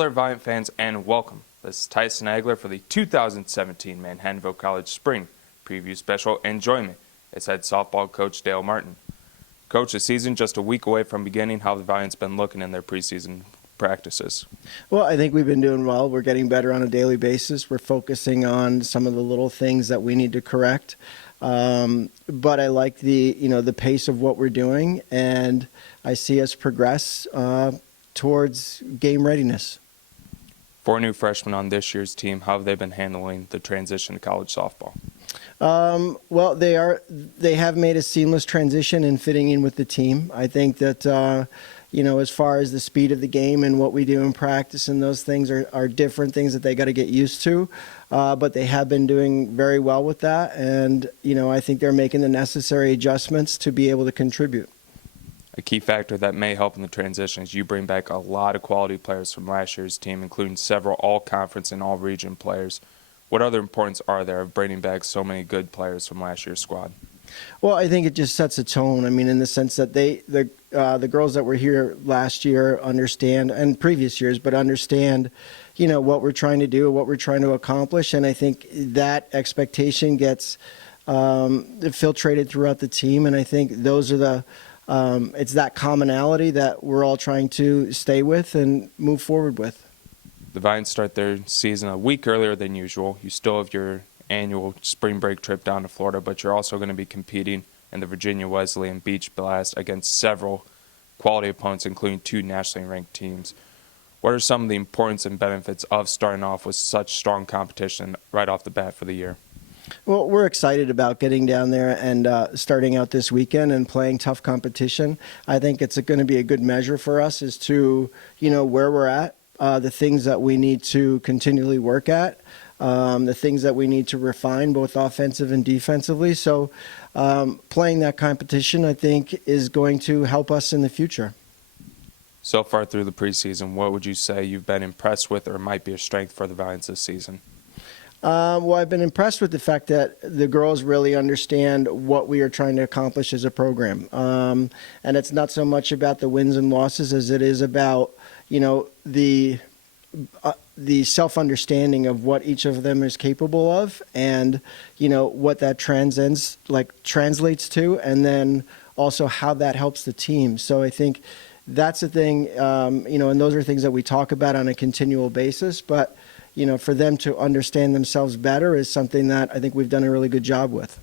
there, Valiant fans, and welcome. This is Tyson Agler for the 2017 Manhattanville College Spring Preview Special, and join me is head softball coach Dale Martin. Coach, the season just a week away from beginning. How have the Valiants been looking in their preseason practices? Well, I think we've been doing well. We're getting better on a daily basis. We're focusing on some of the little things that we need to correct. But I like the pace of what we're doing, and I see us progress towards game readiness. 4 new freshmen on this year's team. How have they been handling the transition to college softball? Well, they have made a seamless transition in fitting in with the team. I think that as far as the speed of the game and what we do in practice and those things are different things that they got to get used to. But they have been doing very well with that, and I think they're making the necessary adjustments to be able to contribute. A key factor that may help in the transition is you bring back a lot of quality players from last year's team, including several all-conference and all-region players. What other importance are there of bringing back so many good players from last year's squad? Well, I think it just sets a tone. I mean, in the sense that the girls that were here last year understand, and previous years, but understand, what we're trying to do, what we're trying to accomplish, and I think that expectation gets filtrated throughout the team, and I think those are it's that commonality that we're all trying to stay with and move forward with. The Valiants start their season a week earlier than usual. You still have your annual spring break trip down to Florida, but you're also going to be competing in the Virginia Wesleyan Beach Blast against several quality opponents, including 2 nationally ranked teams. What are some of the importance and benefits of starting off with such strong competition right off the bat for the year? Well, we're excited about getting down there and starting out this weekend and playing tough competition. I think it's going to be a good measure for us as to, where we're at, the things that we need to continually work at, the things that we need to refine, both offensive and defensively. So playing that competition, I think, is going to help us in the future. So far through the preseason, what would you say you've been impressed with or might be a strength for the Valiants this season? Well, I've been impressed with the fact that the girls really understand what we are trying to accomplish as a program. And it's not so much about the wins and losses as it is about, the self-understanding of what each of them is capable of and, what that translates to, and then also how that helps the team. So I think that's the thing, and those are things that we talk about on a continual basis, but for them to understand themselves better is something that I think we've done a really good job with.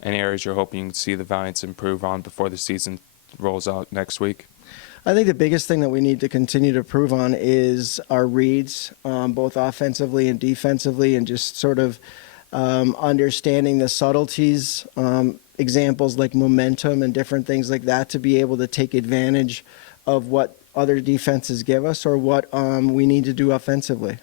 Any areas you're hoping you can see the Valiants improve on before the season rolls out next week? I think the biggest thing that we need to continue to improve on is our reads, both offensively and defensively, and just sort of understanding the subtleties, examples like momentum and different things like that, to be able to take advantage of what other defenses give us or what we need to do offensively.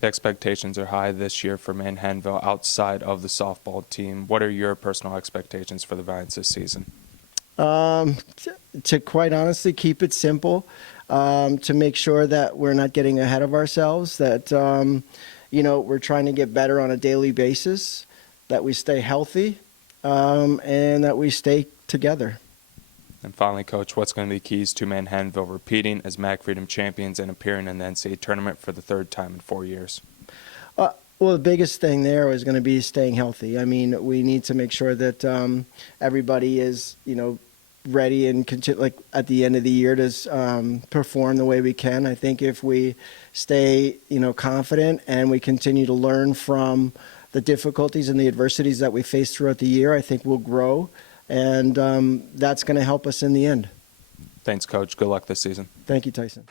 The expectations are high this year for Manhattanville outside of the softball team. What are your personal expectations for the Valiants this season? To quite honestly keep it simple, to make sure that we're not getting ahead of ourselves, that we're trying to get better on a daily basis, that we stay healthy, and that we stay together. And finally, Coach, what's going to be keys to Manhattanville repeating as MAC Freedom champions and appearing in the NCAA tournament for the 3rd time in 4 years? Well, the biggest thing there is going to be staying healthy. I mean, we need to make sure that everybody is, ready and at the end of the year to perform the way we can. I think if we stay, confident and we continue to learn from the difficulties and the adversities that we face throughout the year, I think we'll grow. And that's going to help us in the end. Thanks, Coach. Good luck this season. Thank you, Tyson.